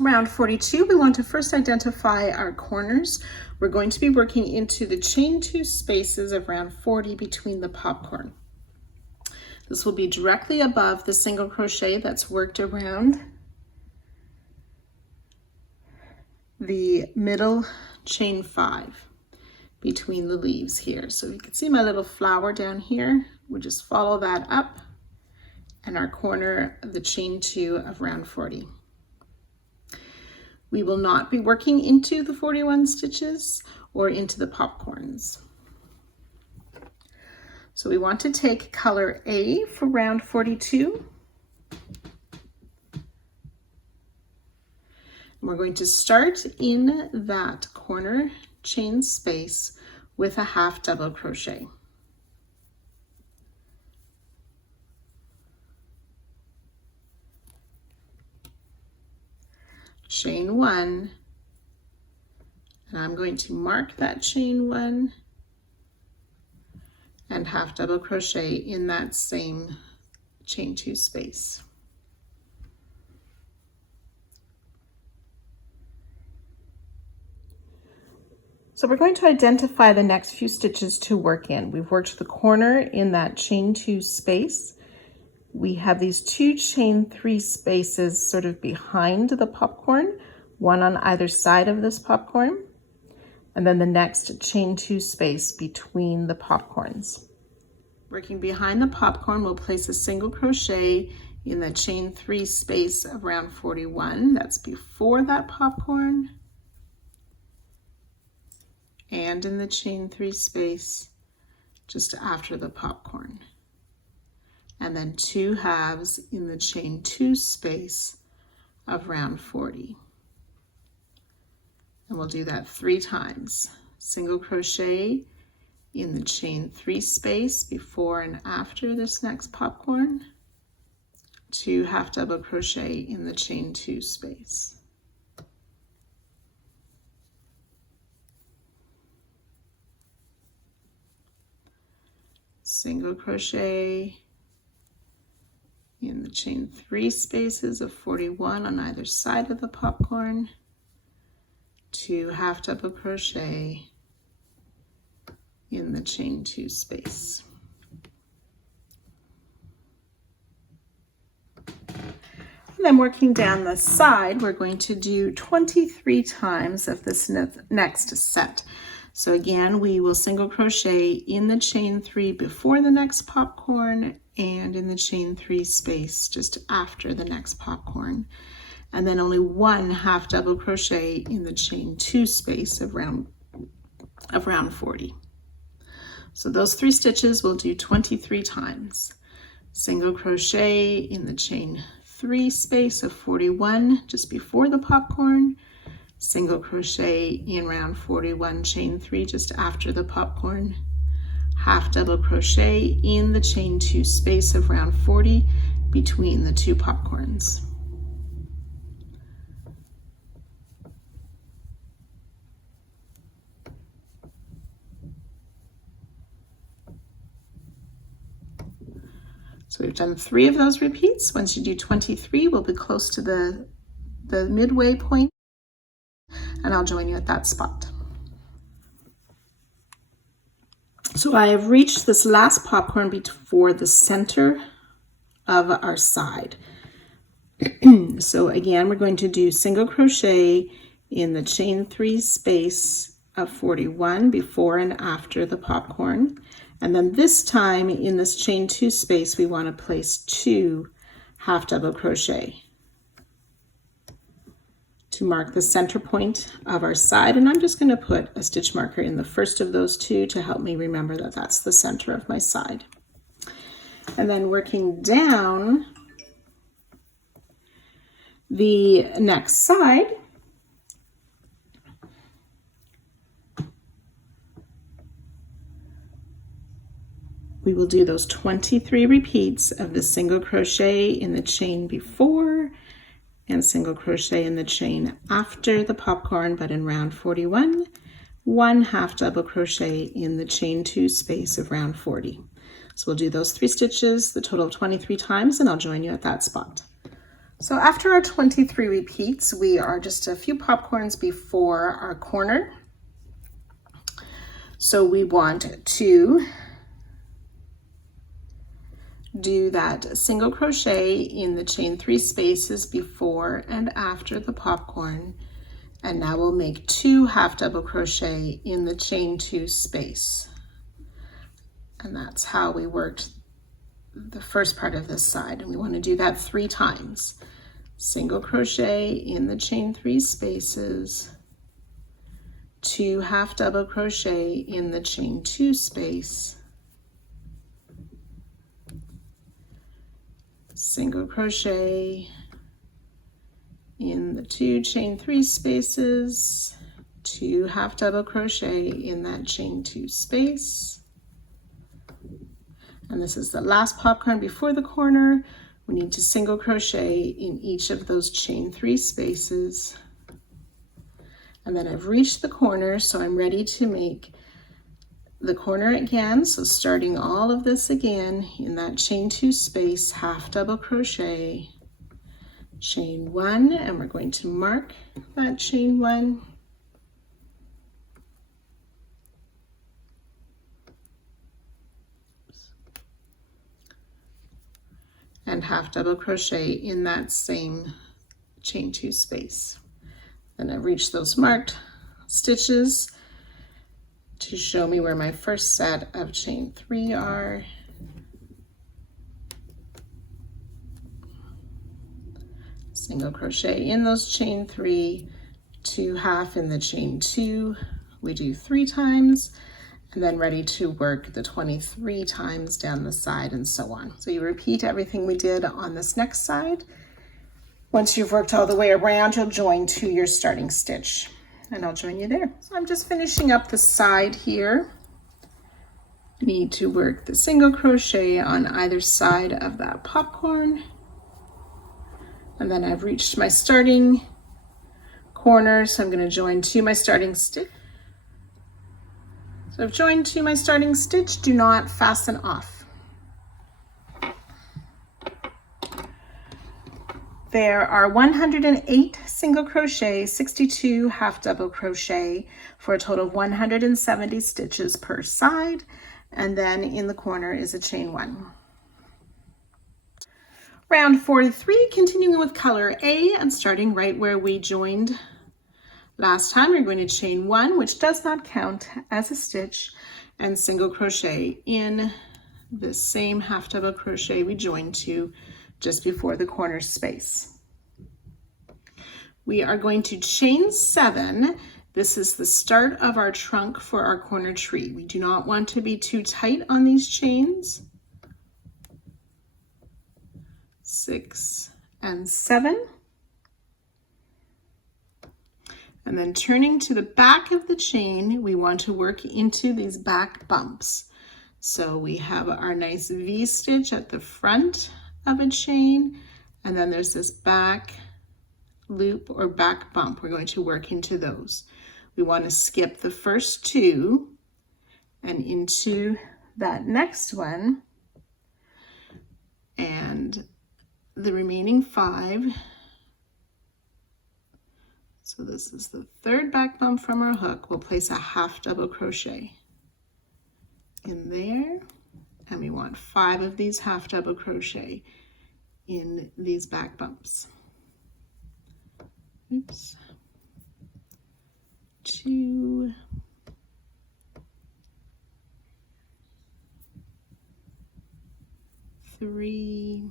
Round 42, we want to first identify our corners. We're going to be working into the chain 2 spaces of round 40 between the popcorn. This will be directly above the single crochet that's worked around the middle chain 5 between the leaves here. So you can see my little flower down here. We'll just follow that up and our corner of the chain 2 of round 40. We will not be working into the 41 stitches or into the popcorns. So we want to take color A for round 42. And we're going to start in that corner chain space with a half double crochet. Chain 1, and I'm going to mark that chain 1 and half double crochet in that same chain 2 space. So we're going to identify the next few stitches to work in. We've worked the corner in that chain 2 space. We have these 2 chain 3 spaces sort of behind the popcorn, one on either side of this popcorn, and then the next chain 2 space between the popcorns. Working behind the popcorn, we'll place a single crochet in the chain 3 space of round 41. That's before that popcorn, and in the chain 3 space just after the popcorn. And then 2 halves in the chain 2 space of round 40. And we'll do that 3 times. Single crochet in the chain 3 space before and after this next popcorn. 2 half double crochet in the chain 2 space. Single crochet in the chain 3 spaces of 41 on either side of the popcorn, 2 half double crochet in the chain 2 space. And then working down the side, we're going to do 23 times of this next set. So again, we will single crochet in the chain 3 before the next popcorn and in the chain 3 space just after the next popcorn. And then only 1 half double crochet in the chain 2 space of round 40. So those 3 stitches we'll do 23 times. Single crochet in the chain 3 space of 41 just before the popcorn, single crochet in round 41 chain 3 just after the popcorn, half double crochet in the chain 2 space of round 40 between the 2 popcorns. So we've done 3 of those repeats. Once you do 23, we'll be close to the midway point, and I'll join you at that spot. So I have reached this last popcorn before the center of our side. So again, we're going to do single crochet in the chain 3 space of 41 before and after the popcorn. And then this time in this chain 2 space, we want to place 2 half double crochet to mark the center point of our side. And I'm just going to put a stitch marker in the first of those 2 to help me remember that that's the center of my side. And then working down the next side, we will do those 23 repeats of the single crochet in the chain before and single crochet in the chain after the popcorn, but in round 41, 1 half double crochet in the chain 2 space of round 40. So we'll do those 3 stitches, the total of 23 times, and I'll join you at that spot. So after our 23 repeats, we are just a few popcorns before our corner. So we want to do that single crochet in the chain 3 spaces before and after the popcorn. And now we'll make 2 half double crochet in the chain 2 space. And that's how we worked the first part of this side. And we want to do that 3 times. Single crochet in the chain 3 spaces, 2 half double crochet in the chain 2 space, single crochet in the 2 chain 3 spaces, 2 half double crochet in that chain 2 space. And this is the last popcorn before the corner. We need to single crochet in each of those chain 3 spaces. And then I've reached the corner, so I'm ready to make the corner again. So starting all of this again in that chain 2 space, half double crochet, chain 1, and we're going to mark that chain 1. And half double crochet in that same chain 2 space. Then I've reached those marked stitches to show me where my first set of chain 3 are. Single crochet in those chain 3, 2 half in the chain 2. We do 3 times, and then ready to work the 23 times down the side and so on. So you repeat everything we did on this next side. Once you've worked all the way around, you'll join to your starting stitch, and I'll join you there. So I'm just finishing up the side here. Need to work the single crochet on either side of that popcorn. And then I've reached my starting corner, so I'm going to join to my starting stitch. So I've joined to my starting stitch, do not fasten off. There are 108 single crochet, 62 half double crochet for a total of 170 stitches per side. And then in the corner is a chain 1. Round 43, continuing with color A and starting right where we joined last time. We're going to chain 1, which does not count as a stitch, and single crochet in the same half double crochet we joined to just before the corner space. We are going to chain 7. This is the start of our trunk for our corner tree. We do not want to be too tight on these chains. 6 and 7. And then turning to the back of the chain, we want to work into these back bumps. So we have our nice V stitch at the front of a chain, and then there's this back loop or back bump. We're going to work into those. We want to skip the first 2 and into that next one, and the remaining 5. So this is the 3rd back bump from our hook. We'll place a half double crochet in there, and we want 5 of these half double crochet in these back bumps. Oops. 2, 3,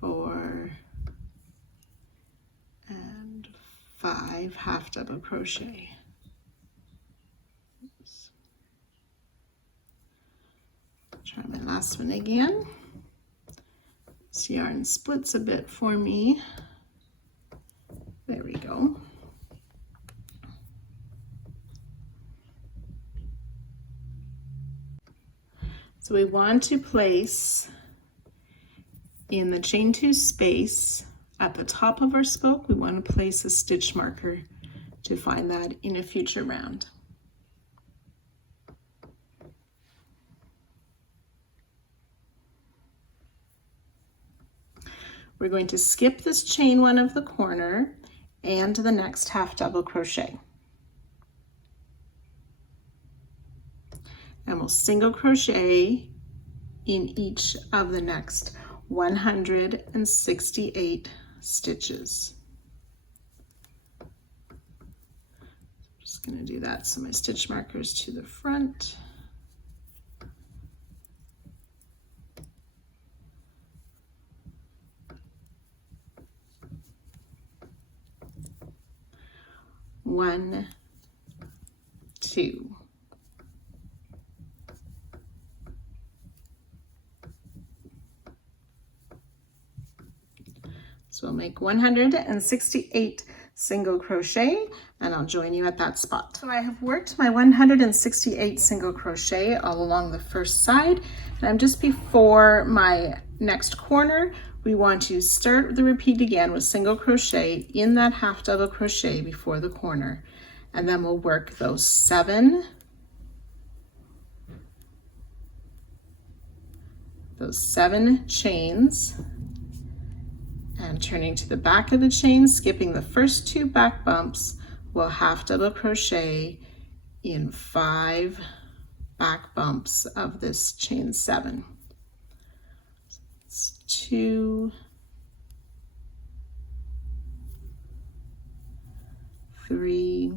4, and 5 half double crochet. Oops. Try my last one again. This yarn splits a bit for me. There we go. So we want to place in the chain 2 space at the top of our spoke, we want to place a stitch marker to find that in a future round. we're going to skip this chain one of the corner and the next half double crochet. And we'll single crochet in each of the next 168 stitches. I'm just going to do that so my stitch markers to the front. One, two. So we'll make 168 single crochet, and I'll join you at that spot. So I have worked my 168 single crochet all along the first side, and I'm just before my next corner. We want to start the repeat again with single crochet in that half double crochet before the corner, and then we'll work those 7 chains, and turning to the back of the chain, skipping the first 2 back bumps, we'll half double crochet in 5 back bumps of this chain 7. 2, 3,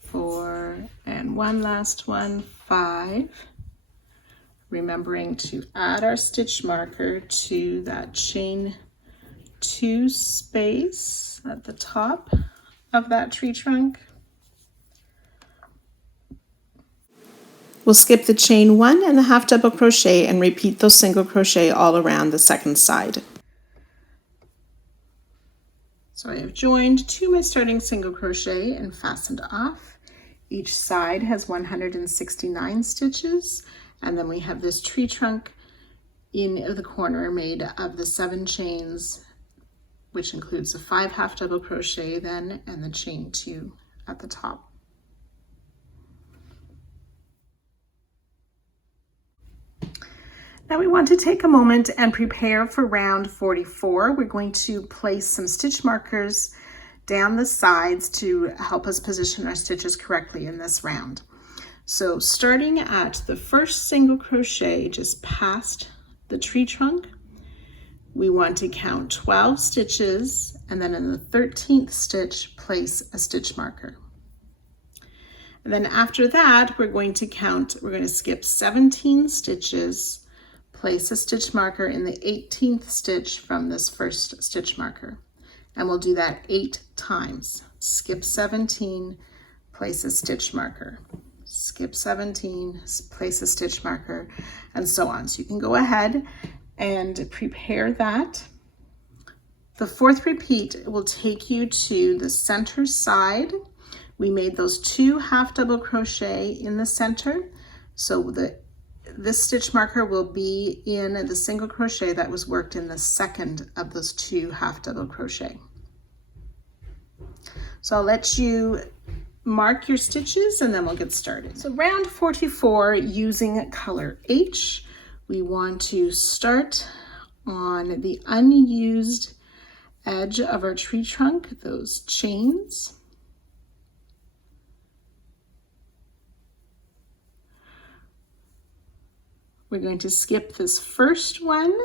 4, and one last one, 5. Remembering to add our stitch marker to that chain 2 space at the top of that tree trunk. We'll skip the chain 1 and the half double crochet and repeat those single crochet all around the second side. So I have joined to my starting single crochet and fastened off. Each side has 169 stitches, and then we have this tree trunk in the corner made of the 7 chains, which includes the 5 half double crochet then and the chain 2 at the top. Now we want to take a moment and prepare for round 44. We're going to place some stitch markers down the sides to help us position our stitches correctly in this round. So starting at the first single crochet just past the tree trunk, we want to count 12 stitches, and then in the 13th stitch place a stitch marker. And then after that we're going to skip 17 stitches, place a stitch marker in the 18th stitch from this first stitch marker, and we'll do that 8 times. Skip 17, place a stitch marker, skip 17, place a stitch marker, and so on. So you can go ahead and prepare that. The 4th repeat will take you to the center side. We made those 2 half double crochet in the center, so this stitch marker will be in the single crochet that was worked in the second of those 2 half double crochet. So I'll let you mark your stitches and then we'll get started. So round 44, using color H, we want to start on the unused edge of our tree trunk, those chains. We're going to skip this first one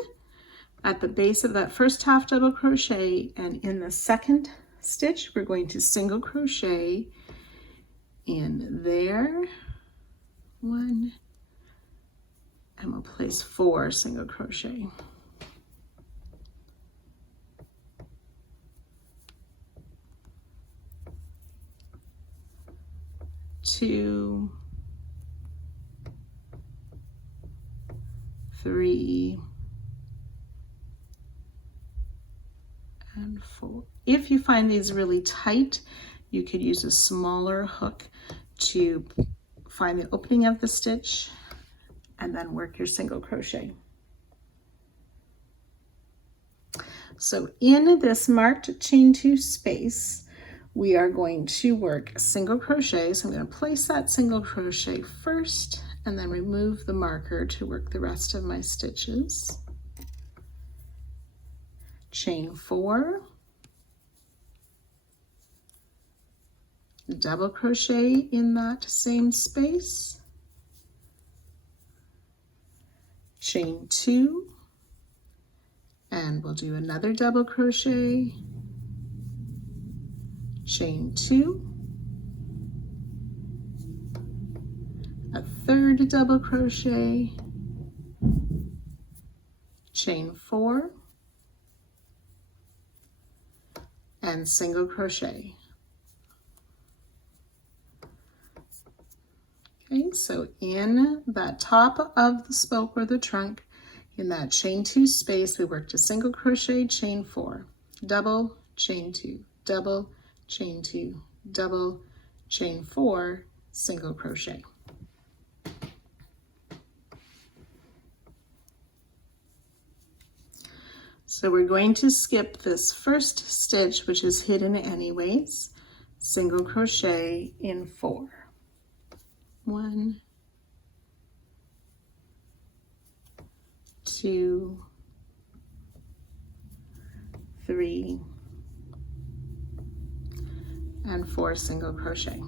at the base of that first half double crochet, and in the second stitch we're going to single crochet in there, 1, and we'll place 4 single crochet. 2, 3, and 4. If you find these really tight, you could use a smaller hook to find the opening of the stitch and then work your single crochet. So in this marked chain 2 space, we are going to work single crochet. So I'm going to place that single crochet first, and then remove the marker to work the rest of my stitches. Chain 4, double crochet in that same space, chain 2, and we'll do another double crochet, chain 2, a third double crochet, chain 4, and single crochet. Okay, so in that top of the spoke or the trunk, in that chain 2 space, we worked a single crochet, chain 4, double, chain 2, double, chain 2, double, chain 4, single crochet. So we're going to skip this first stitch, which is hidden anyways, single crochet in 4. 1, 2, 3, and 4 single crochet.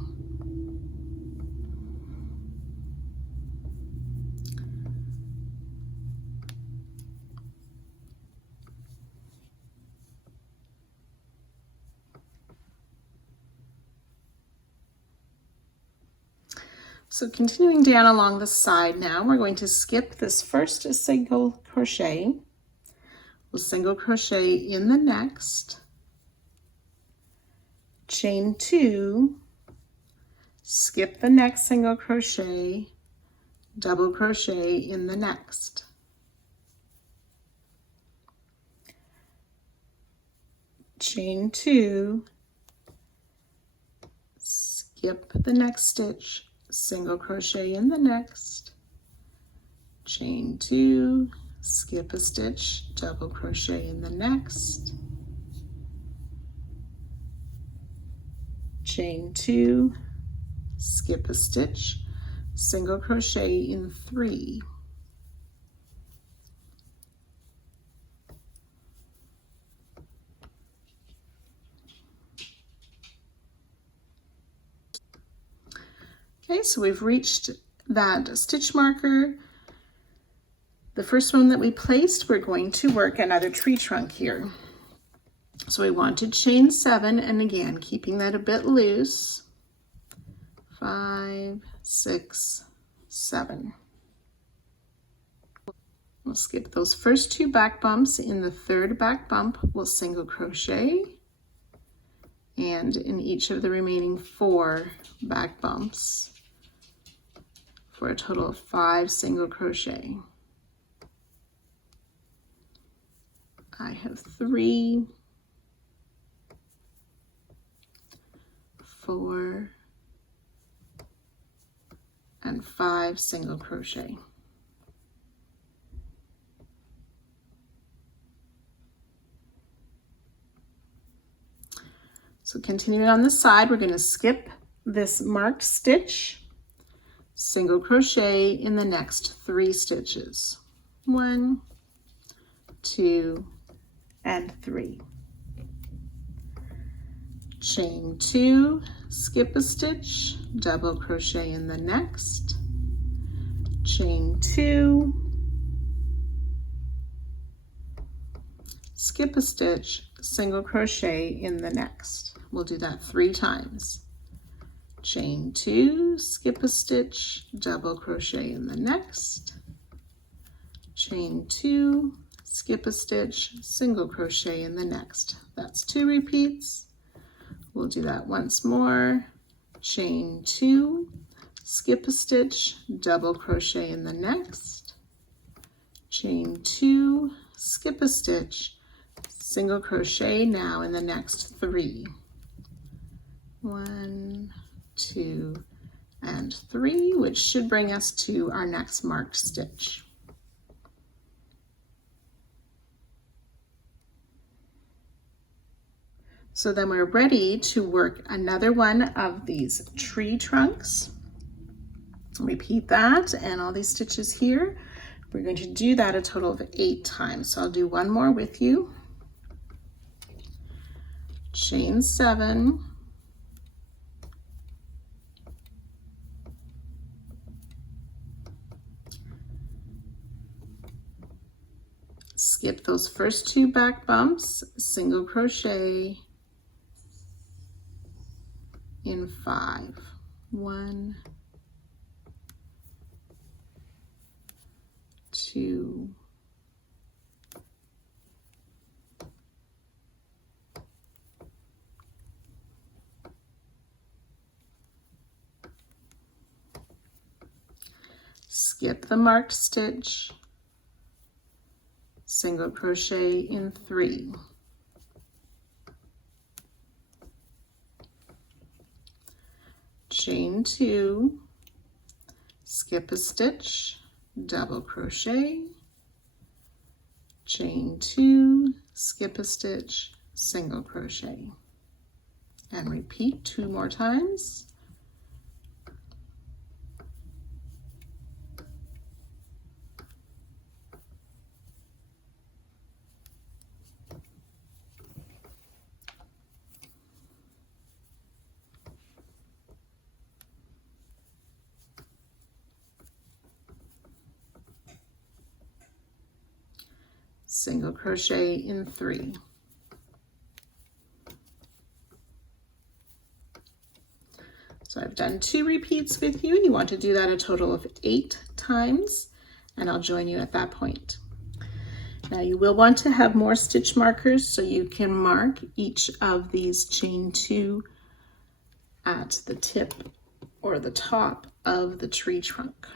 So continuing down along the side now, we're going to skip this first single crochet. We'll single crochet in the next, chain 2, skip the next single crochet, double crochet in the next. Chain 2, skip the next stitch, single crochet in the next, chain 2, skip a stitch, double crochet in the next, chain 2, skip a stitch, single crochet in 3, okay, so we've reached that stitch marker. The first one that we placed, we're going to work another tree trunk here. So we want to chain 7, and again, keeping that a bit loose. 5, 6, 7. We'll skip those first 2 back bumps. In the third back bump, we'll single crochet, and in each of the remaining 4 back bumps for a total of 5 single crochet. I have 3, 4, and 5 single crochet. So continuing on the side, we're going to skip this marked stitch, single crochet in the next 3 stitches. 1, 2, and 3. Chain 2, skip a stitch, double crochet in the next, chain 2, skip a stitch, single crochet in the next. We'll do that 3 times. Chain 2, skip a stitch, double crochet in the next, chain 2, skip a stitch, single crochet in the next. That's 2 repeats. We'll do that once more. Chain 2, skip a stitch, double crochet in the next, chain 2, skip a stitch, single crochet now in the next 3. 1, 2, and 3, which should bring us to our next marked stitch. So then we're ready to work another one of these tree trunks. Repeat that and all these stitches here. We're going to do that a total of 8 times. So I'll do one more with you. Chain 7, skip those first 2 back bumps, single crochet in 5. 1, 2, 3, skip the marked stitch, single crochet in 3, chain 2, skip a stitch, double crochet, chain 2, skip a stitch, single crochet, and repeat 2 more times. Single crochet in 3. So I've done 2 repeats with you, and you want to do that a total of 8 times, and I'll join you at that point. Now you will want to have more stitch markers so you can mark each of these chain 2 at the tip or the top of the tree trunk.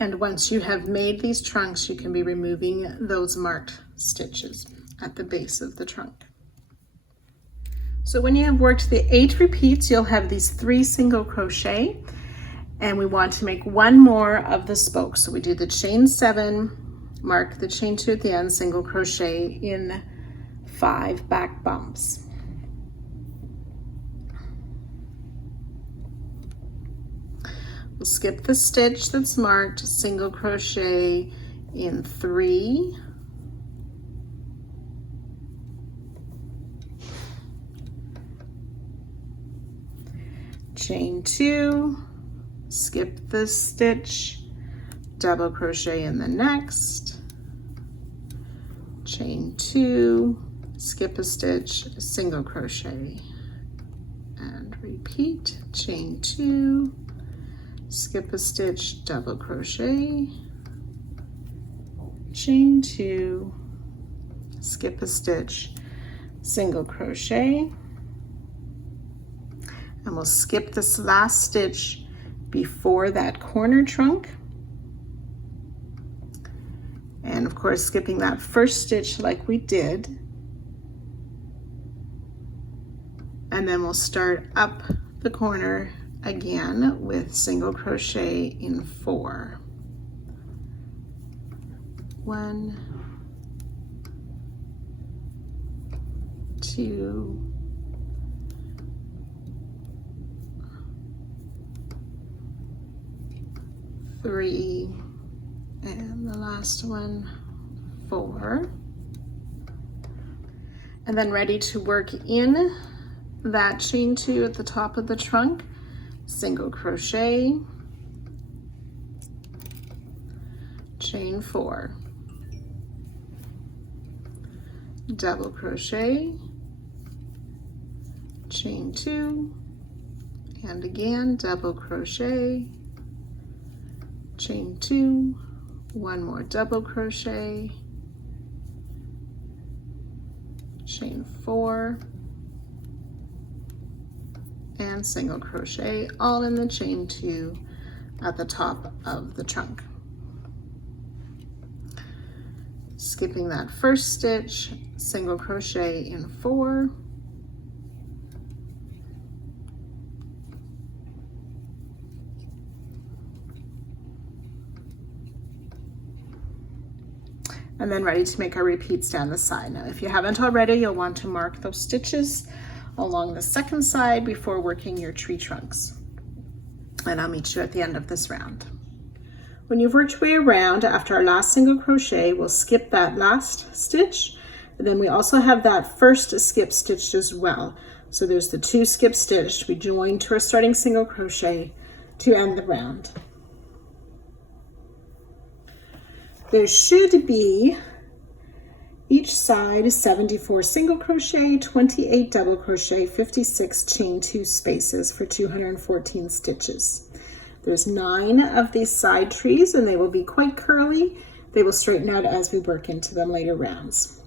And once you have made these trunks, you can be removing those marked stitches at the base of the trunk. So when you have worked the 8 repeats, you'll have these 3 single crochet, and we want to make 1 more of the spokes. So we do the chain 7, mark the chain 2 at the end, single crochet in 5 back bumps. We'll skip the stitch that's marked, single crochet in 3, chain 2, skip the stitch, double crochet in the next, chain 2, skip a stitch, single crochet, and repeat, chain 2, skip a stitch, double crochet, chain 2, skip a stitch, single crochet, and we'll skip this last stitch before that corner trunk, and of course skipping that first stitch like we did, and then we'll start up the corner again with single crochet in 4. 1, 2, 3, and the last one, 4. And then ready to work in that chain 2 at the top of the trunk, single crochet, chain 4, double crochet, chain 2, and again double crochet, chain 2, 1 more double crochet, chain 4, and single crochet, all in the chain 2 at the top of the trunk. Skipping that first stitch, single crochet in 4, and then ready to make our repeats down the side. Now, if you haven't already, you'll want to mark those stitches along the second side before working your tree trunks. And I'll meet you at the end of this round. When you've worked your way around, after our last single crochet, we'll skip that last stitch. And then we also have that first skip stitched as well. So there's the 2 skip stitched. We join to our starting single crochet to end the round. There should be each side 74 single crochet, 28 double crochet, 56 chain 2 spaces for 214 stitches. There's 9 of these side trees and they will be quite curly. They will straighten out as we work into them later rounds.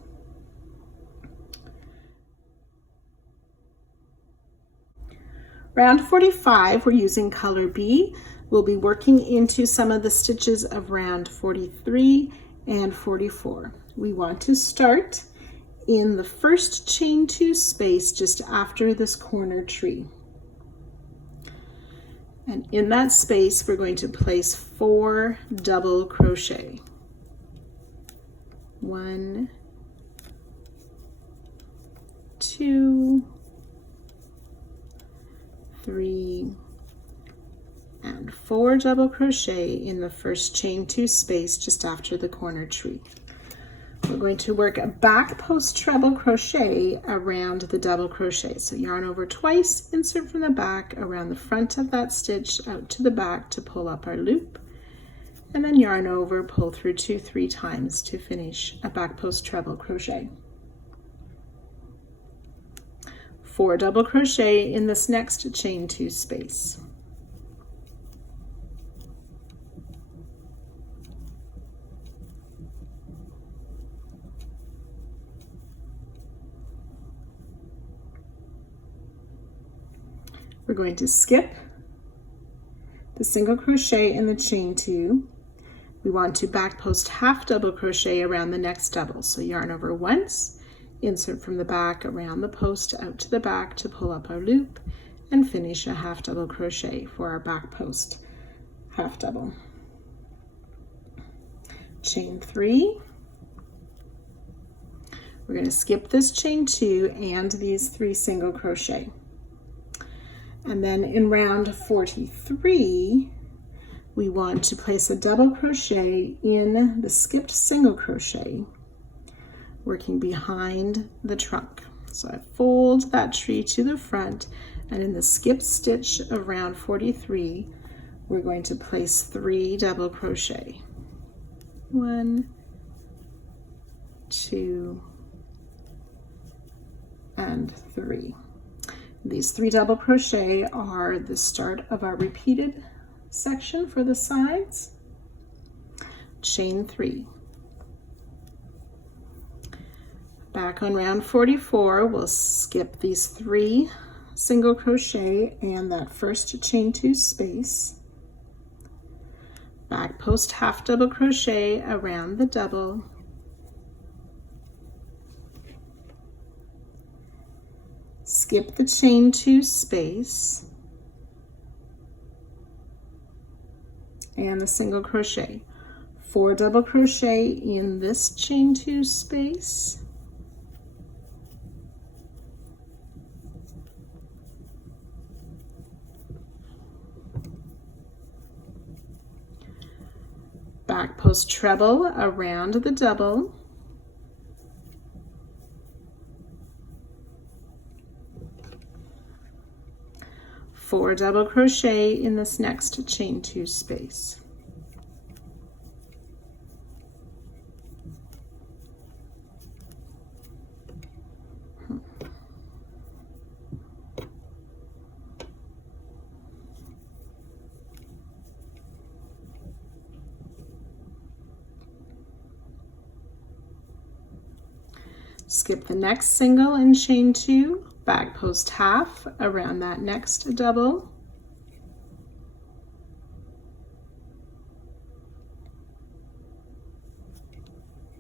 Round 45, we're using color B. We'll be working into some of the stitches of round 43 and 44. We want to start in the first chain 2 space just after this corner tree. And in that space, we're going to place 4 double crochet. 1, 2, 3, and 4 double crochet in the first chain 2 space just after the corner tree. We're going to work a back post treble crochet around the double crochet. So yarn over twice, insert from the back around the front of that stitch out to the back to pull up our loop, and then yarn over, pull through 2-3 times to finish a back post treble crochet. 4 double crochet in this next chain 2 space. We're going to skip the single crochet in the chain 2. We want to back post half double crochet around the next double. So yarn over once, insert from the back around the post out to the back to pull up our loop, and finish a half double crochet for our back post half double. Chain 3. We're going to skip this chain 2 and these 3 single crochet. And then in round 43, we want to place a double crochet in the skipped single crochet, working behind the trunk. So I fold that tree to the front, and in the skip stitch of round 43, we're going to place 3 double crochet. 1, 2, and 3. These 3 double crochet are the start of our repeated section for the sides. Chain 3. Back on round 44, we'll skip these 3 single crochet and that first chain 2 space. Back post half double crochet around the double. Skip the chain 2 space and the single crochet. 4 double crochet in this chain 2 space. Back post treble around the double. Four double crochet in this next chain 2 space. Skip the next single and chain 2, back post half around that next double.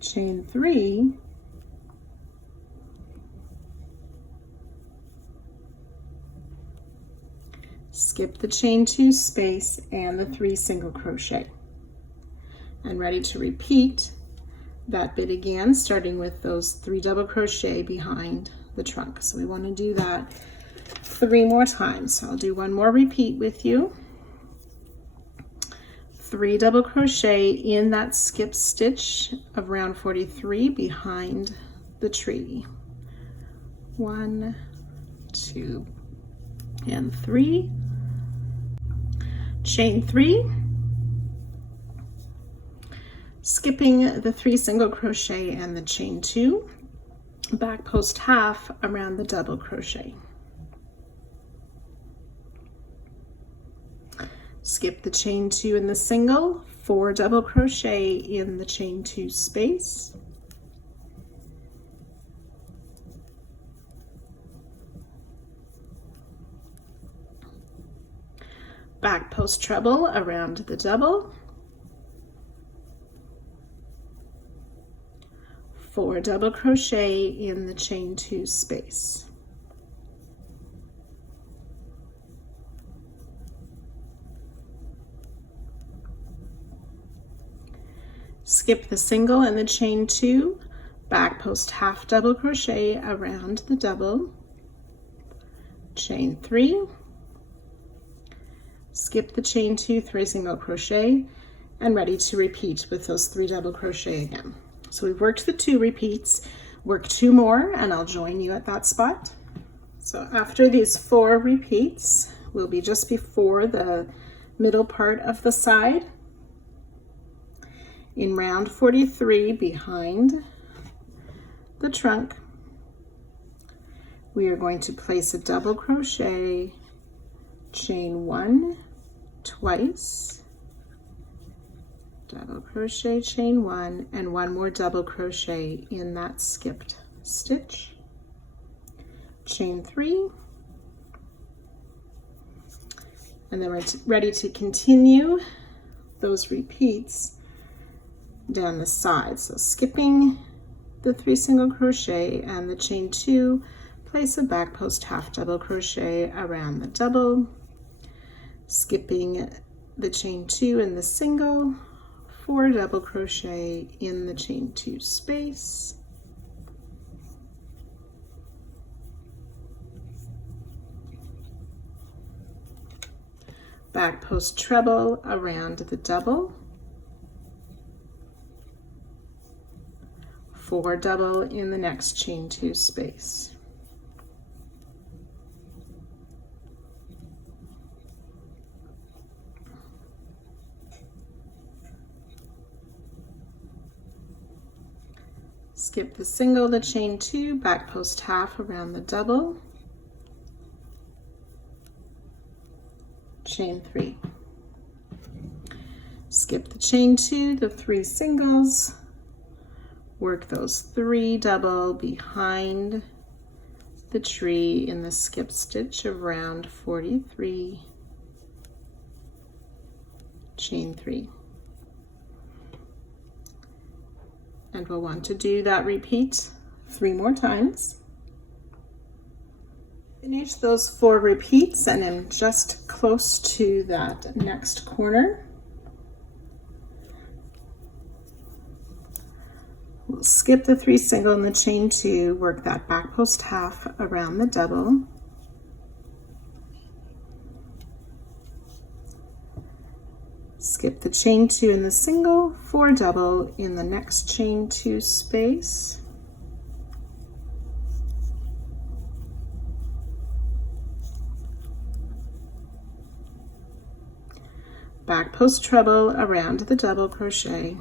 Chain 3. Skip the chain 2 space and the 3 single crochet. And ready to repeat that bit again, starting with those 3 double crochet behind the trunk. So we want to do that 3 more times. So I'll do one more repeat with you. 3 double crochet in that skip stitch of round 43 behind the tree. 1, 2, and 3. Chain 3, skipping the 3 single crochet and the chain 2, back post half around the double crochet. Skip the chain 2 in the single, 4 double crochet in the chain 2 space. Back post treble around the double. 4 double crochet in the chain 2 space. Skip the single and the chain 2, back post half double crochet around the double, chain 3, skip the chain 2, 3 single crochet, and ready to repeat with those 3 double crochet again. So we've worked the 2 repeats, work 2 more, and I'll join you at that spot. So after these 4 repeats, we'll be just before the middle part of the side. In round 43 behind the trunk, we are going to place a double crochet, chain 1 twice, double crochet, chain 1, and 1 more double crochet in that skipped stitch, chain 3, and then we're ready to continue those repeats down the side. So skipping the 3 single crochet and the chain 2, place a back post half double crochet around the double, skipping the chain 2 in the single, 4 double crochet in the chain 2 space, back post treble around the double, 4 double in the next chain 2 space. Skip the single, the chain 2, back post half around the double, chain 3. Skip the chain 2, the 3 singles, work those 3 double behind the tree in the skip stitch of round 43, chain 3. And we'll want to do that repeat 3 more times. Finish those 4 repeats, and I'm just close to that next corner. We'll skip the 3 single and the chain 2, work that back post half around the double, skip the chain 2 in the single, 4 double in the next chain 2 space, back post treble around the double crochet,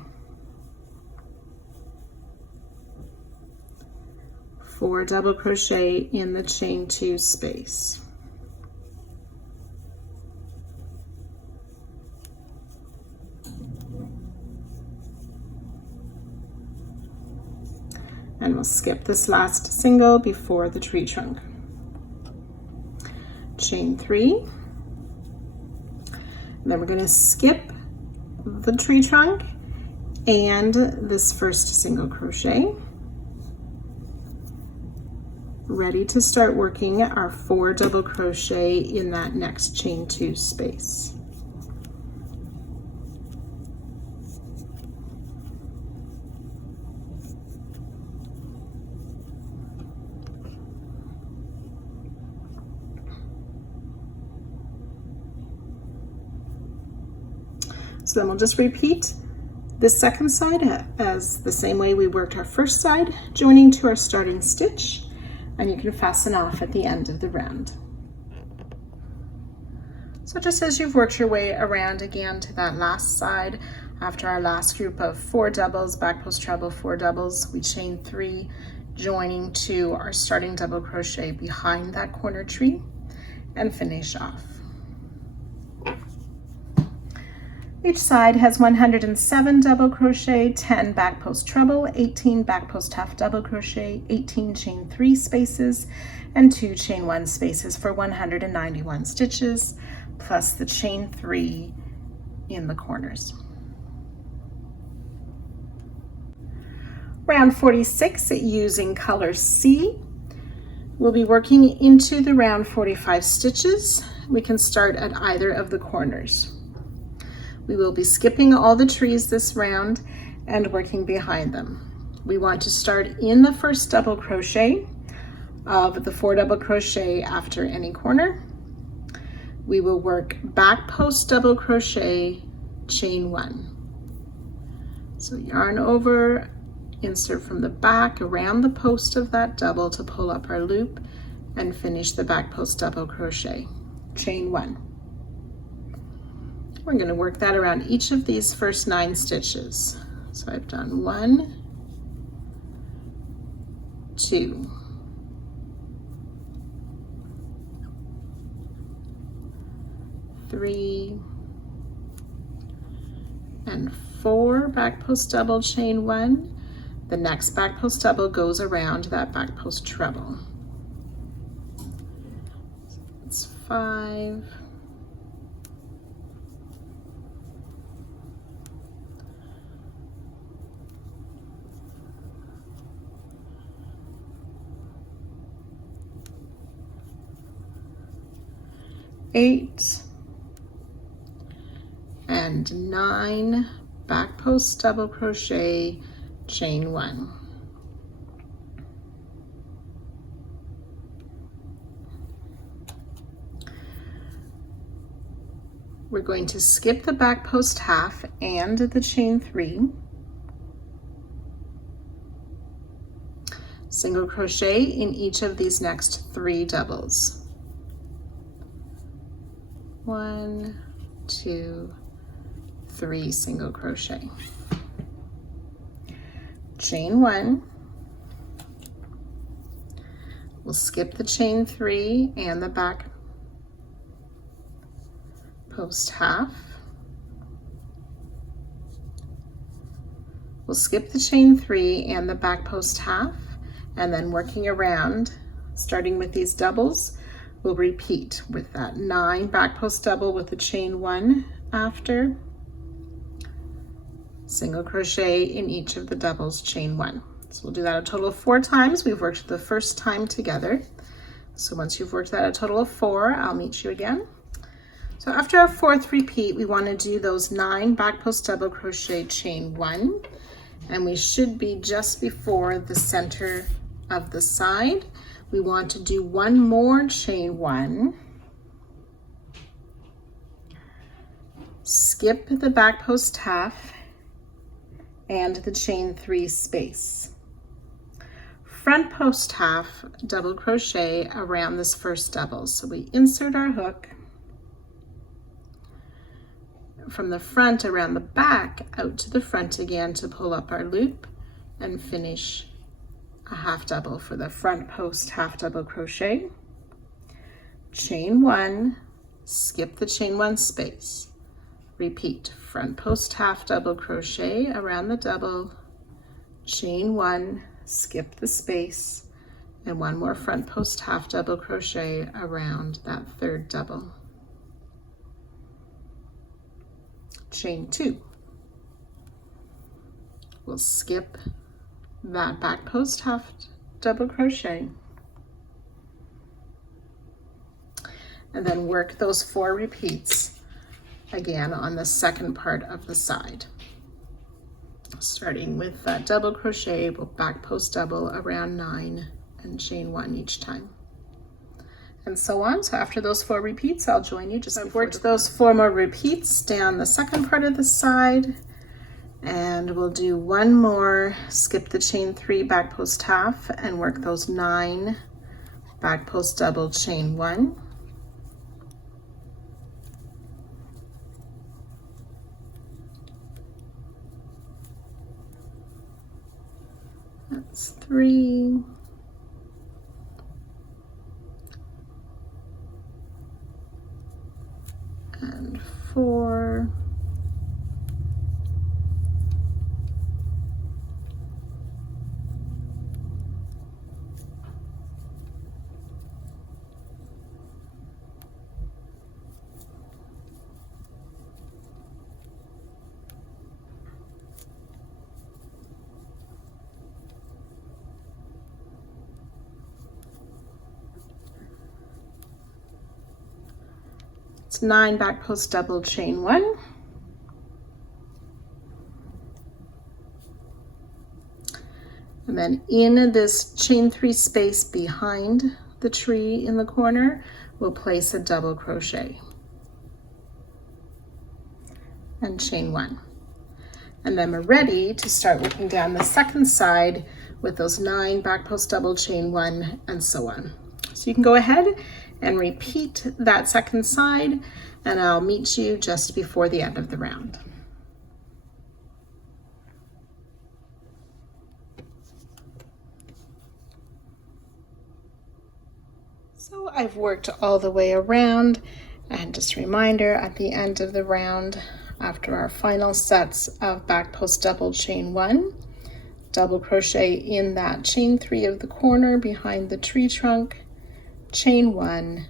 4 double crochet in the chain 2 space, and we'll skip this last single before the tree trunk, chain 3, and then we're going to skip the tree trunk and this first single crochet, ready to start working our 4 double crochet in that next chain 2 space. So then we'll just repeat this second side as the same way we worked our first side, joining to our starting stitch, and you can fasten off at the end of the round. So just as you've worked your way around again to that last side, after our last group of 4 doubles, back post treble, 4 doubles, we chain 3, joining to our starting double crochet behind that corner tree and finish off. Each side has 107 double crochet, 10 back post treble, 18 back post half double crochet, 18 chain 3 spaces, and 2 chain 1 spaces for 191 stitches, plus the chain 3 in the corners. Round 46, using color C, we'll be working into the round 45 stitches. We can start at either of the corners. We will be skipping all the trees this round and working behind them. We want to start in the first double crochet of the 4 double crochet after any corner. We will work back post double crochet, chain 1. So yarn over, insert from the back around the post of that double to pull up our loop and finish the back post double crochet, chain 1. We're going to work that around each of these first 9 stitches. So I've done 1, 2, 3, and 4 back post double, chain 1. The next back post double goes around that back post treble. So it's 5, 8, and 9 back post double crochet, chain 1. We're going to skip the back post half and the chain 3, single crochet in each of these next 3 doubles. 1, 2, 3 single crochet. Chain 1, we'll skip the chain 3 and the back post half. We'll skip the chain 3 and the back post half, and then working around, starting with these doubles, we'll repeat with that 9 back post double with the chain 1 after, single crochet in each of the doubles, chain 1. So we'll do that a total of 4 times. We've worked the first time together. So once you've worked that a total of 4, I'll meet you again. So after our 4th repeat, we want to do those 9 back post double crochet, chain 1, and we should be just before the center of the side. We want to do 1 more chain 1, skip the back post half and the chain 3 space. Front post half double crochet around this first double. So we insert our hook from the front around the back out to the front again to pull up our loop and finish a half double for the front post half double crochet, chain 1, skip the chain 1 space, repeat front post half double crochet around the double, chain 1, skip the space, and 1 more front post half double crochet around that 3rd double, chain 2. We'll skip that back post half double crochet and then work those 4 repeats again on the second part of the side. Starting with that double crochet, we'll back post double around 9 and chain 1 each time. and so on. So after those 4 repeats, I'll join you. I've worked those 4 more repeats down the second part of the side, and we'll do 1 more, skip the chain 3 back post half, and work those 9 back post double, chain 1. That's 3. And 4. It's 9 back post double, chain 1. And then in this chain 3 space behind the tree in the corner, we'll place a double crochet and chain 1. And then we're ready to start working down the second side with those 9 back post double, chain 1, and so on. So you can go ahead and repeat that second side, and I'll meet you just before the end of the round. So I've worked all the way around, and just a reminder, at the end of the round, after our final sets of back post double, chain 1, double crochet in that chain 3 of the corner behind the tree trunk, chain 1,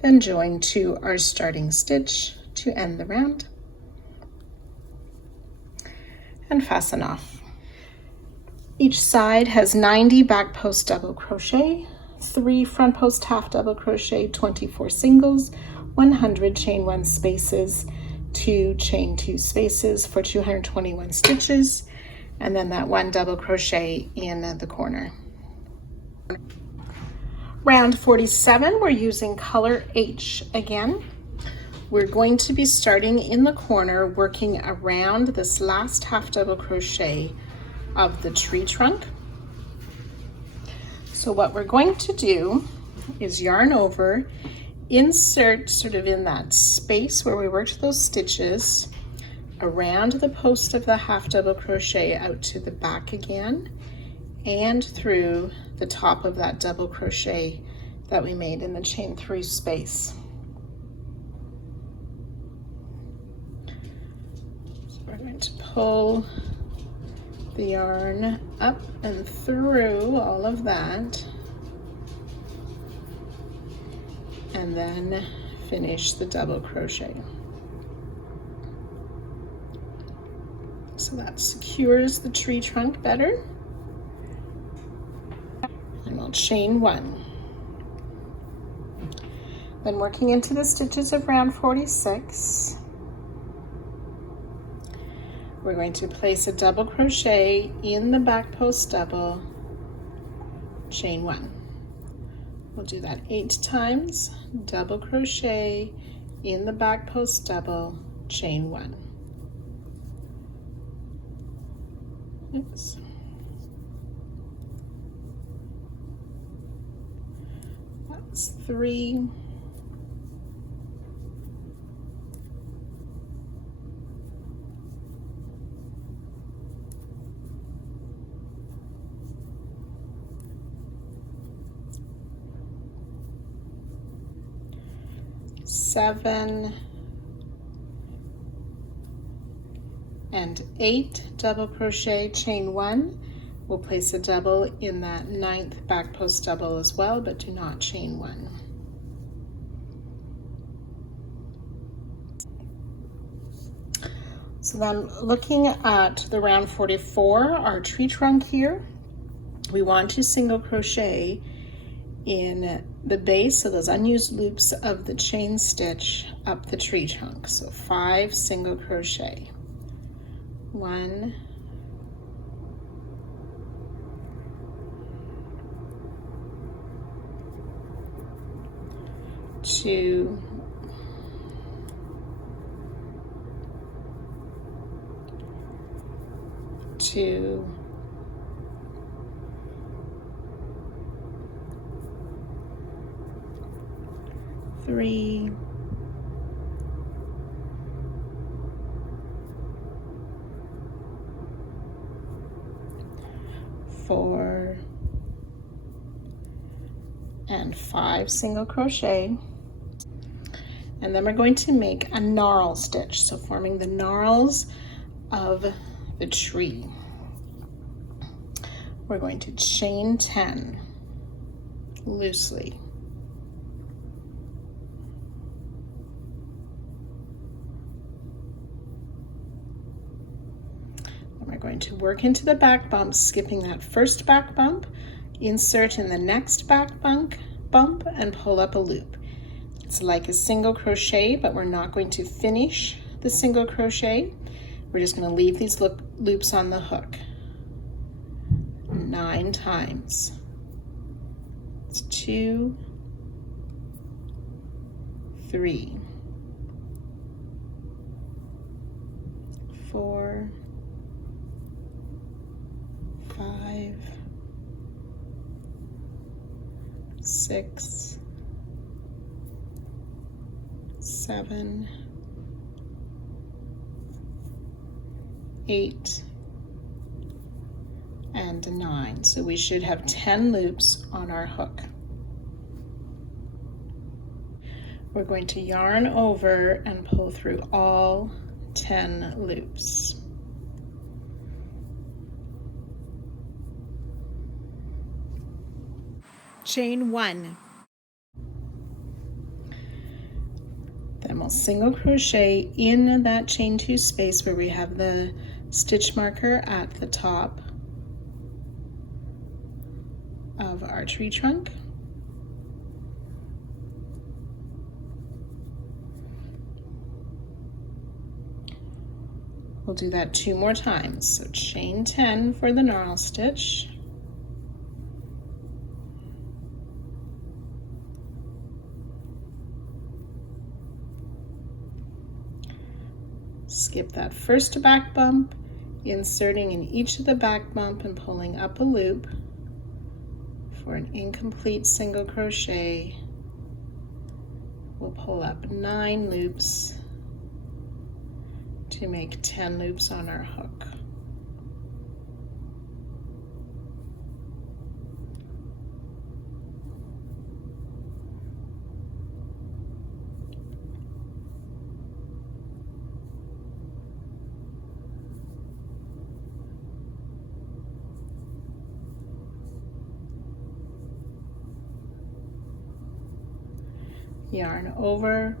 then join to our starting stitch to end the round, and fasten off. Each side has 90 back post double crochet, 3 front post half double crochet, 24 singles, 100 chain 1 spaces, 2 chain 2 spaces for 221 stitches, and then that 1 double crochet in the corner. Round 47, we're using color H again. We're going to be starting in the corner, working around this last half double crochet of the tree trunk. So what we're going to do is yarn over, insert sort of in that space where we worked those stitches, around the post of the half double crochet out to the back again, and through the top of that double crochet that we made in the chain 3 space. So we're going to pull the yarn up and through all of that, and then finish the double crochet. So that secures the tree trunk better. And we'll chain 1. Then working into the stitches of round 46, we're going to place a double crochet in the back post double, chain 1. We'll do that 8 times, double crochet in the back post double, chain 1. Oops. That's 3. Seven and 8 double crochet, chain 1. We'll place a double in that 9th back post double as well, but do not chain 1. So then looking at the round 44, our tree trunk here, we want to single crochet in the base of those unused loops of the chain stitch up the tree trunk. So 5 single crochet. 1, 2, 2, 2, 3, 4, and 5 single crochet. And then we're going to make a gnarl stitch, so forming the gnarls of the tree. We're going to chain 10 loosely. And we're going to work into the back bump, skipping that first back bump, insert in the next back bump, and pull up a loop. It's like a single crochet, but we're not going to finish the single crochet. We're just going to leave these loops on the hook 9 times. It's 2, 3, 4, 5, 6, 7, 8, and 9. So we should have 10 loops on our hook. We're going to yarn over and pull through all 10 loops. Chain 1. Then we'll single crochet in that chain 2 space where we have the stitch marker at the top of our tree trunk. We'll do that 2 more times. So chain 10 for the gnarl stitch. Skip that first back bump, inserting in each of the back bump and pulling up a loop for an incomplete single crochet. We'll pull up 9 loops to make 10 loops on our hook. Yarn over,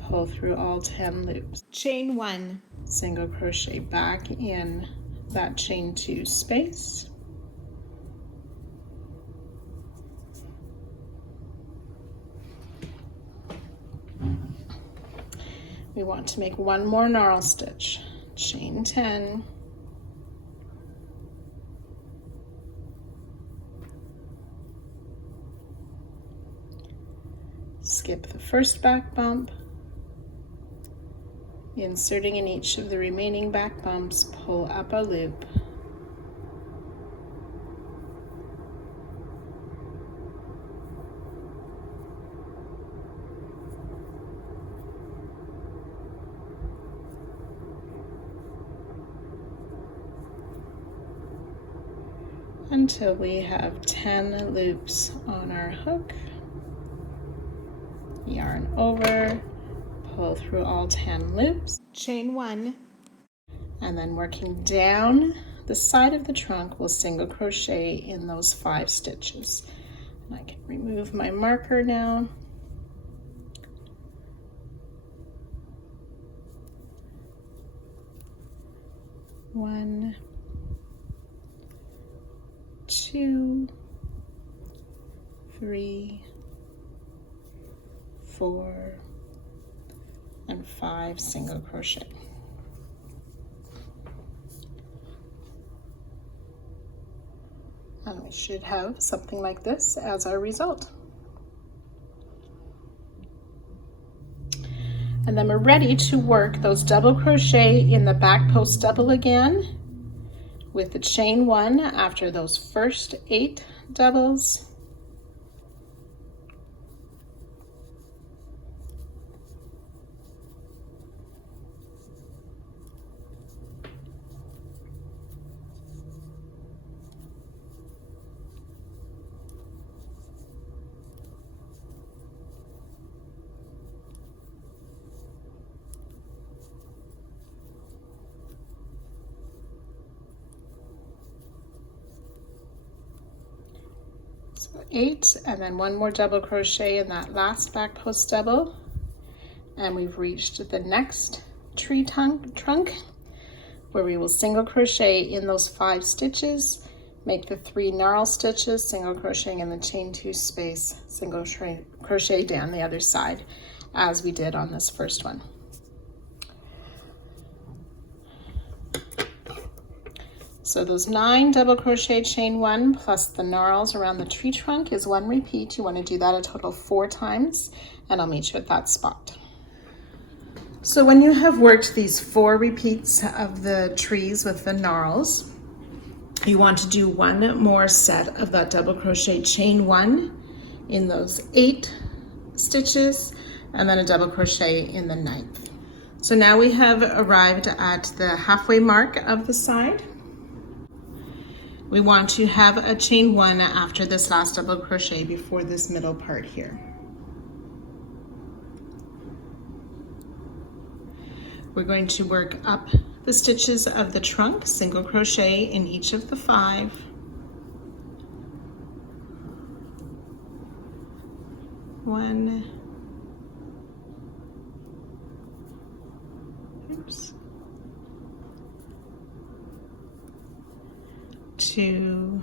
pull through all 10 loops. Chain 1, single crochet back in that chain 2 space. We want to make 1 more gnarl stitch. Chain 10. Skip the first back bump, inserting in each of the remaining back bumps, pull up a loop. Until we have 10 loops on our hook. Yarn over, pull through all 10 loops, chain 1, and then working down the side of the trunk, we'll single crochet in those 5 stitches. And I can remove my marker now. One, 2, 3, 4, and 5 single crochet. And we should have something like this as our result. And then we're ready to work those double crochet in the back post double again with the chain 1 after those first 8 doubles. So 8, and then 1 more double crochet in that last back post double, and we've reached the next tree trunk where we will single crochet in those 5 stitches, make the 3 gnarl stitches, single crocheting in the chain 2 space, single crochet down the other side as we did on this first one. So those 9 double crochet chain 1 plus the gnarls around the tree trunk is 1 repeat. You want to do that a total 4 times, and I'll meet you at that spot. So when you have worked these 4 repeats of the trees with the gnarls, you want to do 1 more set of that double crochet chain 1 in those 8 stitches, and then a double crochet in the 9th. So now we have arrived at the halfway mark of the side. We want to have a chain 1 after this last double crochet before this middle part here. We're going to work up the stitches of the trunk, single crochet in each of the 5. One, oops. 2,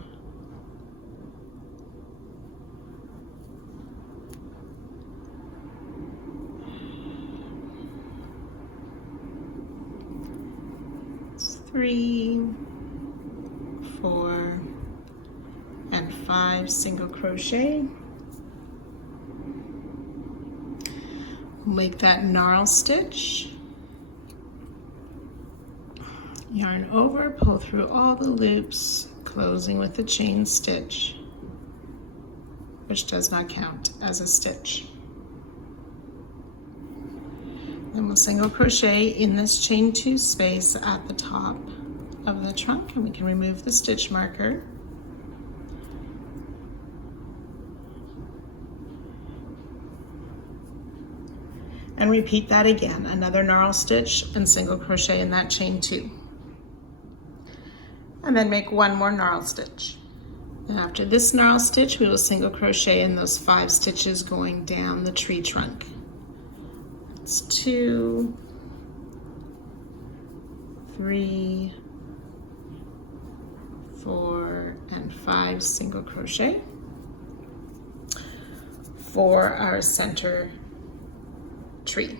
3, 4, and 5 single crochet. Make that gnarl stitch. Yarn over, pull through all the loops, closing with a chain stitch, which does not count as a stitch. Then we'll single crochet in this chain 2 space at the top of the trunk, and we can remove the stitch marker. And repeat that again, another gnarl stitch and single crochet in that chain 2. And then make 1 more gnarl stitch. And after this gnarl stitch, we will single crochet in those 5 stitches going down the tree trunk. It's 2, 3, 4, and 5 single crochet for our center tree.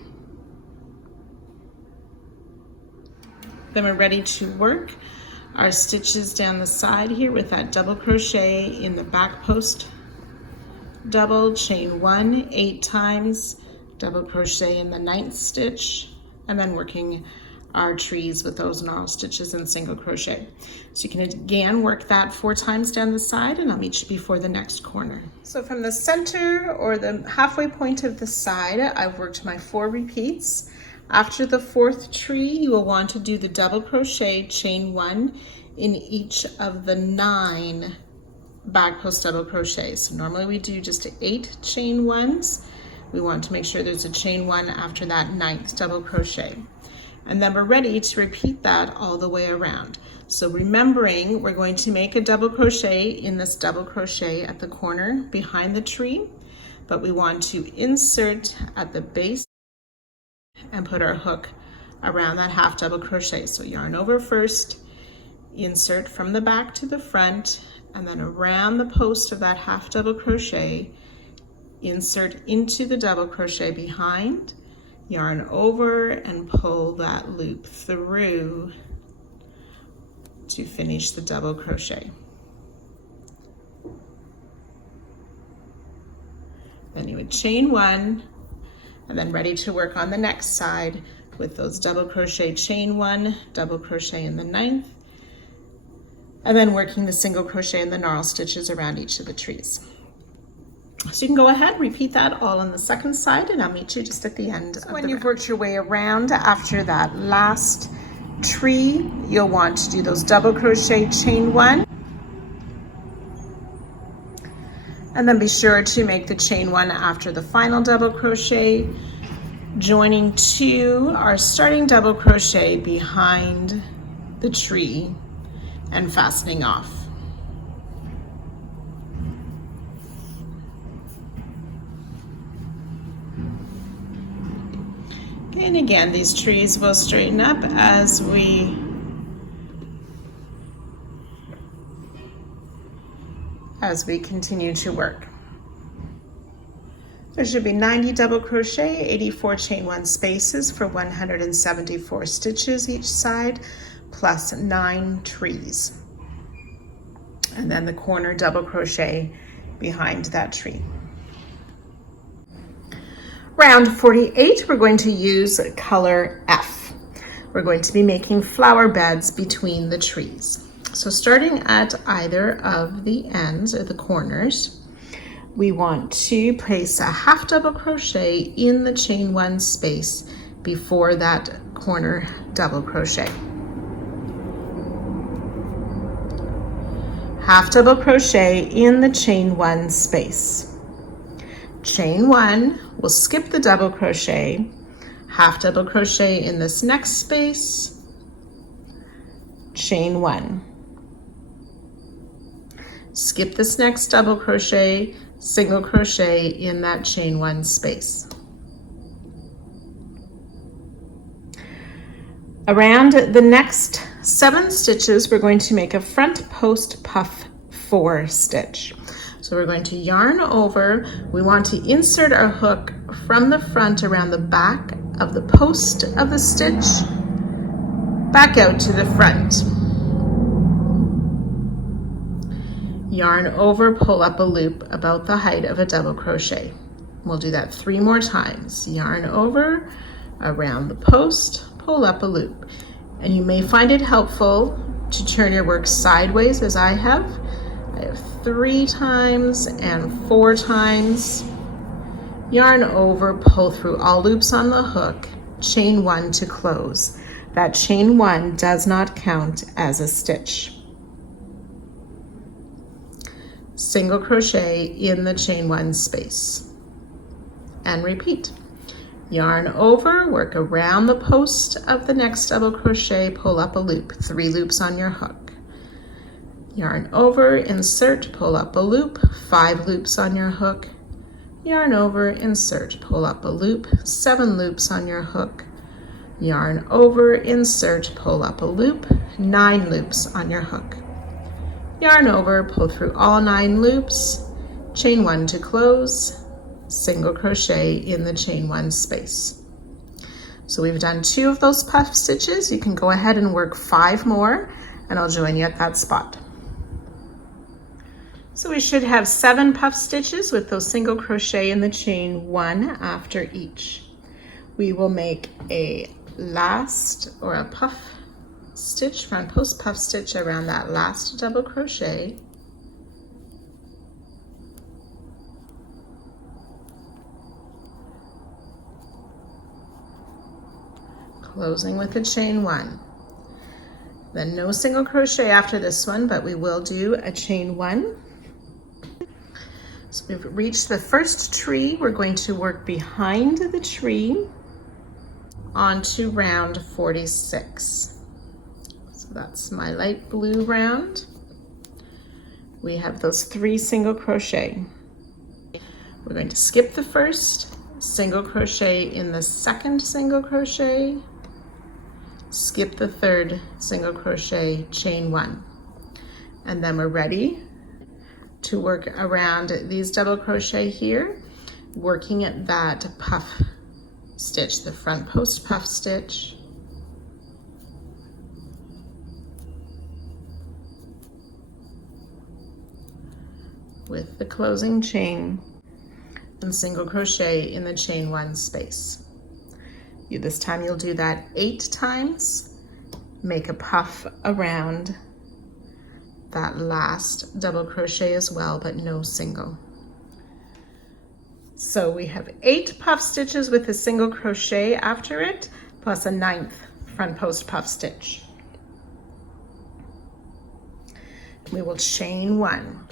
Then we're ready to work our stitches down the side here with that double crochet in the back post double, chain 1 8 times, double crochet in the 9th stitch, and then working our trees with those gnarl stitches and single crochet. So you can again work that 4 times down the side, and I'll meet you before the next corner. So from the center or the halfway point of the side, I've worked my 4 repeats. After the 4th tree, you will want to do the double crochet chain 1 in each of the 9 back post double crochets. So normally we do just 8 chain 1s. We want to make sure there's a chain 1 after that 9th double crochet. And then we're ready to repeat that all the way around. So remembering, we're going to make a double crochet in this double crochet at the corner behind the tree, but we want to insert at the base and put our hook around that half double crochet. So yarn over first, insert from the back to the front, and then around the post of that half double crochet, insert into the double crochet behind, yarn over, and pull that loop through to finish the double crochet. Then you would chain 1, and then ready to work on the next side with those double crochet, chain one, double crochet in the 9th, and then working the single crochet and the knarl stitches around each of the trees. So you can go ahead, repeat that all on the second side, and I'll meet you just at the end. So when you've worked your way around after that last tree, you'll want to do those double crochet, chain one, and then be sure to make the chain one after the final double crochet, joining to our starting double crochet behind the tree and fastening off. Okay, and again, these trees will straighten up as we continue to work. There should be 90 double crochet, 84 chain one spaces for 174 stitches each side, plus 9 trees. And then the corner double crochet behind that tree. Round 48, we're going to use color F. We're going to be making flower beds between the trees. So starting at either of the ends or the corners, we want to place a half double crochet in the chain one space before that corner double crochet. Half double crochet in the chain one space. Chain one, we'll skip the double crochet, half double crochet in this next space, chain one. Skip this next double crochet, single crochet in that chain one space. Around the next 7 stitches, we're going to make a front post puff 4 stitch. So we're going to yarn over. We want to insert our hook from the front around the back of the post of the stitch, back out to the front. Yarn over, pull up a loop about the height of a double crochet. We'll do that 3 more times. Yarn over, around the post, pull up a loop. And you may find it helpful to turn your work sideways as I have. I have 3 times and 4 times. Yarn over, pull through all loops on the hook, chain 1 to close. That chain 1 does not count as a stitch. Single crochet in the chain 1 space and repeat. Yarn over, work around the post of the next double crochet, pull up a loop, 3 loops on your hook. Yarn over, insert, pull up a loop, 5 loops on your hook. Yarn over, insert, pull up a loop, 7 loops on your hook. Yarn over, insert, pull up a loop, 9 loops on your hook. Yarn over, pull through all 9 loops, chain 1 to close, single crochet in the chain 1 space. So we've done 2 of those puff stitches. You can go ahead and work 5 more, and I'll join you at that spot. So we should have 7 puff stitches with those single crochet in the chain 1 after each. We will make a last or a puff stitch, front post puff stitch around that last double crochet. Closing with a chain 1. Then no single crochet after this one, but we will do a chain 1. So we've reached the first tree. We're going to work behind the tree onto round 46. So that's my light blue round. We have those 3 single crochet. We're going to skip the first, single crochet in the second single crochet, skip the third single crochet, chain 1. And then we're ready to work around these double crochet here, working at that puff stitch, the front post puff stitch. With the closing chain, and single crochet in the chain 1 space. This time you'll do that 8 times. Make a puff around that last double crochet as well, but no single. So we have 8 puff stitches with a single crochet after it, plus a 9th front post puff stitch. We will chain 1.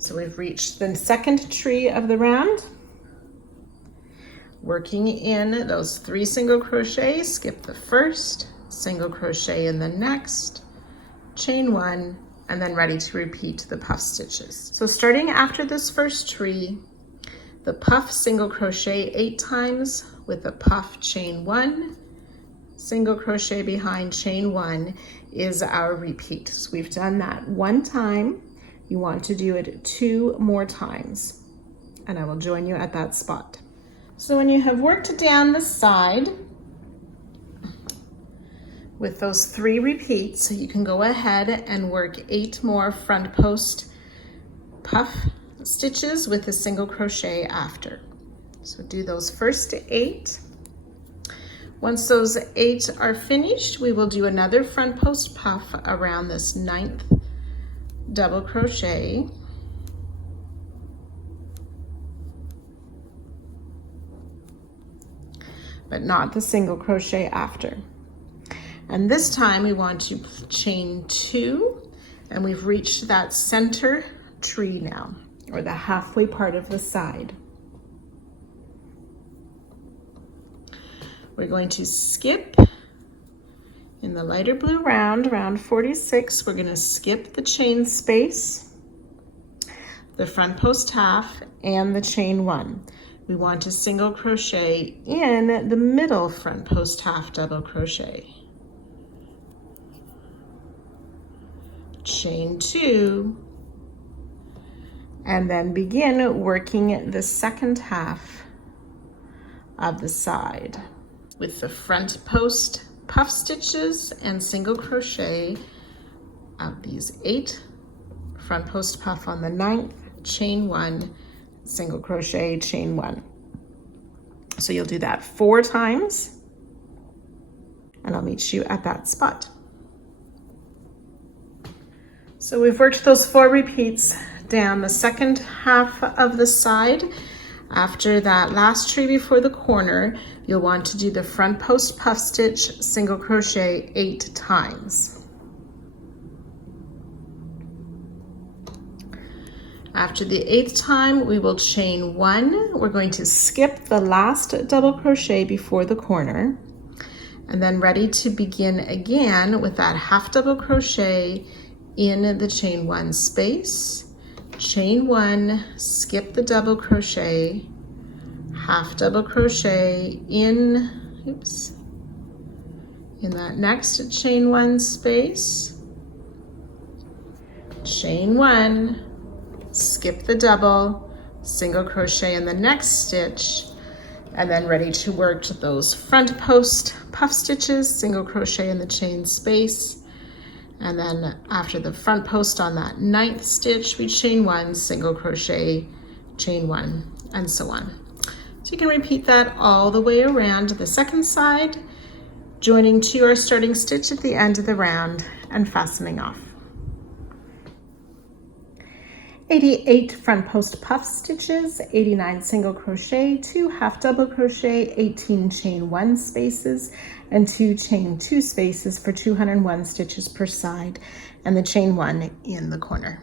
So we've reached the second tree of the round. Working in those 3 single crochets, skip the first, single crochet in the next, chain 1, and then ready to repeat the puff stitches. So starting after this first tree, the puff single crochet 8 times with a puff chain 1, single crochet behind chain 1 is our repeat. So we've done that 1 time. You want to do it 2 more times, and I will join you at that spot. So when you have worked down the side with those 3 repeats, you can go ahead and work 8 more front post puff stitches with a single crochet after. So do those first 8. Once those 8 are finished, we will do another front post puff around this 9th double crochet. But not the single crochet after. And this time we want to chain 2, and we've reached that center tree now, or the halfway part of the side. We're going to skip in the lighter blue round, round 46, we're going to skip the chain space, the front post half, and the chain 1. We want to single crochet in the middle front post half double crochet. Chain 2, and then begin working the second half of the side with the front post puff stitches and single crochet of these 8 front post puff on the 9th, chain 1, single crochet, chain 1. So you'll do that 4 times, and I'll meet you at that spot. So we've worked those 4 repeats down the second half of the side. After that last tree before the corner, you'll want to do the front post puff stitch, single crochet 8 times. After the 8th time, we will chain 1. We're going to skip the last double crochet before the corner, and then ready to begin again with that half double crochet in the chain 1 space, chain 1, skip the double crochet, half double crochet in that next chain 1 space, chain 1, skip the double, single crochet in the next stitch, and then ready to work those front post puff stitches, single crochet in the chain space, and then after the front post on that 9th stitch, we chain 1, single crochet, chain 1, and so on. So you can repeat that all the way around the second side, joining to our starting stitch at the end of the round and fastening off. 88 front post puff stitches, 89 single crochet, 2 half double crochet, 18 chain 1 spaces, and 2 chain 2 spaces for 201 stitches per side, and the chain 1 in the corner.